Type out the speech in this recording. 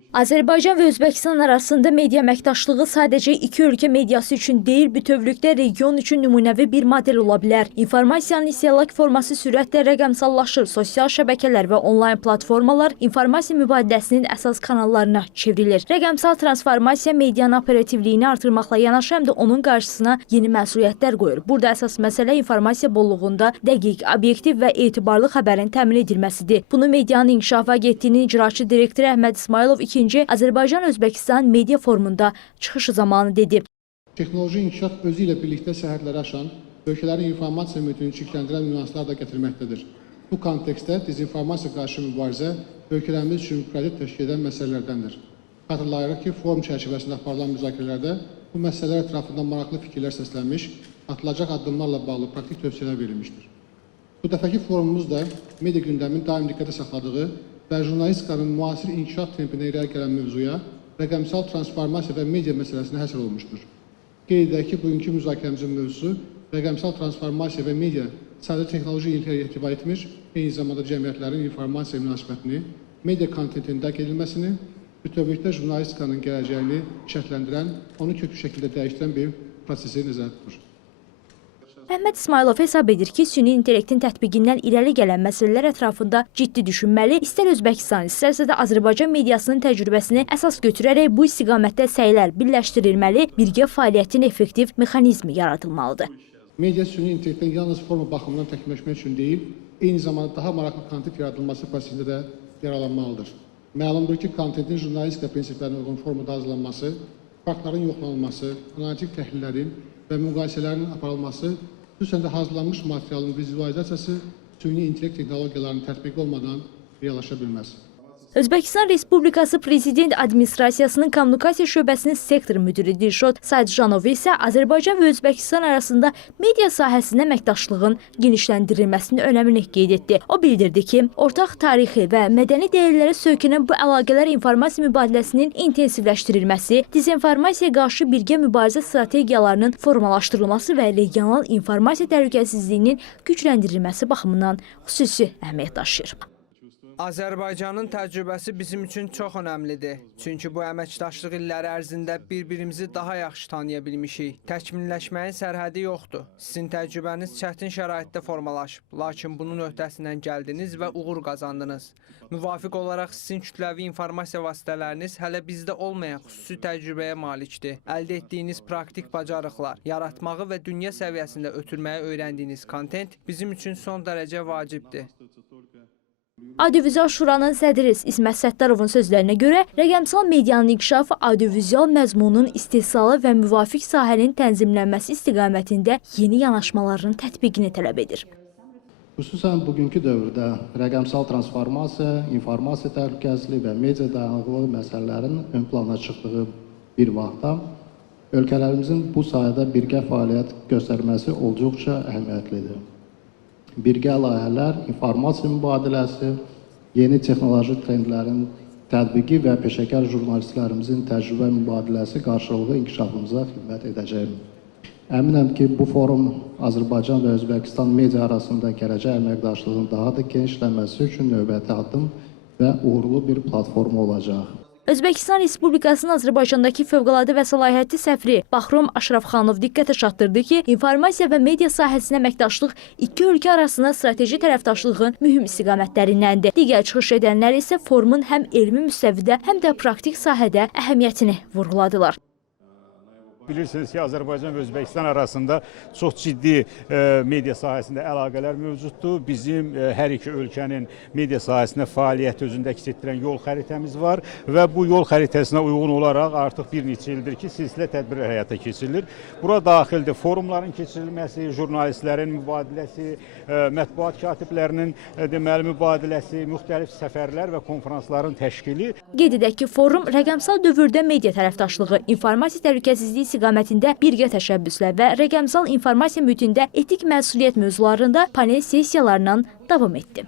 Azərbaycan və Özbəkistan arasında media əməkdaşlığı sadəcə iki ölkə mediası üçün deyil, bütövlükdə region üçün nümunəvi bir model ola bilər. İnformasiyanın istehlak forması sürətlə rəqəmsallaşır. Sosial şəbəkələr və onlayn platformalar informasiya mübadiləsinin əsas kanallarına çevrilir. Rəqəmsal transformasiya medianın operativliyini artırmaqla yanaşı, həm də onun qarşısına yeni məsuliyyətlər qoyur. Burada əsas məsələ informasiya bolluğunda dəqiq, obyektiv və etibarlı xəbərin təmin edilməsidir. Bunu Medianın İnkişafı Agentliyinin icraçı direktoru Əhməd İsmayılov Azərbaycan-Özbəkistan media forumunda çıxışı zamanı dedi. Texnoloji inkişaf özü ilə birlikdə sərhədləri aşan, ölkələrin informasiya mühitini çirkləndirən nüanslar da gətirməkdədir. Bu kontekstdə dezinformasiya qarşı mübarizə ölkələrimiz üçün prioritet təşkil edən məsələlərdəndir. Xatırlayırıq ki, forum çərçivəsində aparılan müzakirələrdə bu məsələlər ətrafında maraqlı fikirlər səslənmiş, atılacaq addımlarla bağlı praktik tövsiyələr verilmişdir. Bu dəfəki forumumuz da media gündəmin daim diqqətə saxladığı və jurnalistikanın müasir inkişaf tempinə irəli gələn mövzuya, rəqəmsal transformasiya və media məsələsinə həsr olunmuşdur. Qeyd edək ki, bugünkü müzakirəmizin mövzusu rəqəmsal transformasiya və media sadəcə texnoloji yeniliklərə etibar etmiş, eyni zamanda cəmiyyətlərin informasiya münasibətini, media kontentin dərk edilməsini, bütövlükdə jurnalistikanın gələcəyini şərtləndirən, onu köklü şəkildə dəyişdirən bir prosesi nəzərdə tutur. Əhməd İsmayılov hesab edir ki, süni intellektin tətbiqindən irəli gələn məsələlər ətrafında ciddi düşünməli, istər Özbəkistan, istərsə də Azərbaycan mediasının təcrübəsini əsas götürərək bu istiqamətdə səylər birləşdirilməli, birgə fəaliyyətin effektiv mexanizmi yaradılmalıdır. Media süni intellektin yalnız forma baxımından təkmilləşmək üçün deyil, eyni zamanda daha maraqlı kontent yaradılması prosesində də yaralanmalıdır. Məlumdur ki, kontentin jurnalistika prinsiplərinə uyğun formada hazırlanması, faktların yoxlanılması, analitik təhlillərin və müqayisələrin aparılması, xüsusən də hazırlanmış materialın vizualizasiyası süni intellekt texnologiyalarının tətbiqi olmadan reallaşa bilməz. Özbəkistan Respublikası Prezident Administrasiyasının Kommunikasiya şöbəsinin sektor müdiri Dilşod Saidjanov isə Azərbaycan və Özbəkistan arasında media sahəsində əməkdaşlığın genişləndirilməsinin önəmini qeyd etdi. O bildirdi ki, ortaq tarixi və mədəni dəyərlərə söykənən bu əlaqələr informasiya mübadiləsinin intensivləşdirilməsi, dezinformasiyaya qarşı birgə mübarizə strategiyalarının formalaşdırılması və regional informasiya təhlükəsizliyinin gücləndirilməsi baxımından xüsusi əhəmiyyət daşıyır. Azərbaycanın təcrübəsi bizim üçün çox önəmlidir. Çünki bu əməkdaşlıq illəri ərzində bir-birimizi daha yaxşı tanıya bilmişik. Təkmilləşməyin sərhədi yoxdur. Sizin təcrübəniz çətin şəraitdə formalaşıb, lakin bunun öhdəsindən gəldiniz və uğur qazandınız. Müvafiq olaraq sizin kütləvi informasiya vasitələriniz hələ bizdə olmayan xüsusi təcrübəyə malikdir. Əldə etdiyiniz praktik bacarıqlar, yaratmağı və dünya səviyyəsində ötürməyi öyrəndiyiniz kontent bizim üçün son dərəcə vacibdir. Audiovizual Şuranın sədri İsmət Səttarovun sözlərinə görə, rəqəmsal medianın inkişafı audiovizual məzmunun istehsalı və müvafiq sahənin tənzimlənməsi istiqamətində yeni yanaşmaların tətbiqini tələb edir. Xüsusən bugünkü dövrdə rəqəmsal transformasiya, informasiya təhlükəsizliyi və media dayanıqlığı məsələlərin ön plana çıxdığı bir vaxtda ölkələrimizin bu sahədə birgə fəaliyyət göstərməsi olduqca əhəmiyyətlidir. Birgə layihələr, informasiya mübadiləsi, yeni texnoloji trendlərin tətbiqi və peşəkar jurnalistlərimizin təcrübə mübadiləsi qarşılıqlı inkişafımıza xidmət edəcək. Əminəm ki, bu forum Azərbaycan və Özbəkistan media arasında gələcək əməkdaşlığın daha da genişlənməsi üçün növbəti addım və uğurlu bir platforma olacaq. Özbəkistan Respublikasının Azərbaycandakı fövqəladə və səlahiyyətli səfiri Baxrom Aşrafxanov diqqətə çatdırdı ki, informasiya və media sahəsində əməkdaşlıq iki ölkə arasında strateji tərəfdaşlığın mühüm istiqamətlərindəndir. Digər çıxış edənlər isə forumun həm elmi müstəvidə, həm də praktik sahədə əhəmiyyətini vurğuladılar. Bilirsiniz ki, Azərbaycan və Özbəkistan arasında çox ciddi media sahəsində əlaqələr mövcuddur. Bizim hər iki ölkənin media sahəsində fəaliyyət özündə əks etdirən yol xəritəmiz var və bu yol xəritəsinə uyğun olaraq artıq bir neçə ildir ki, silsilə tədbirlər həyata keçirilir. Bura daxildir forumların keçirilməsi, jurnalistlərin mübadiləsi, mətbuat katiblərinin deməli mübadiləsi, müxtəlif səfərlər və konferansların təşkili. Qeyd edək ki, forum rəqəmsal dövrdə media tərəfdaşlığı, informasiya təhlükəsizliyi istiqamətində birgə təşəbbüslər və rəqəmsal informasiya mühitində etik məsuliyyət mövzularında panel sessiyalarla davam etdi.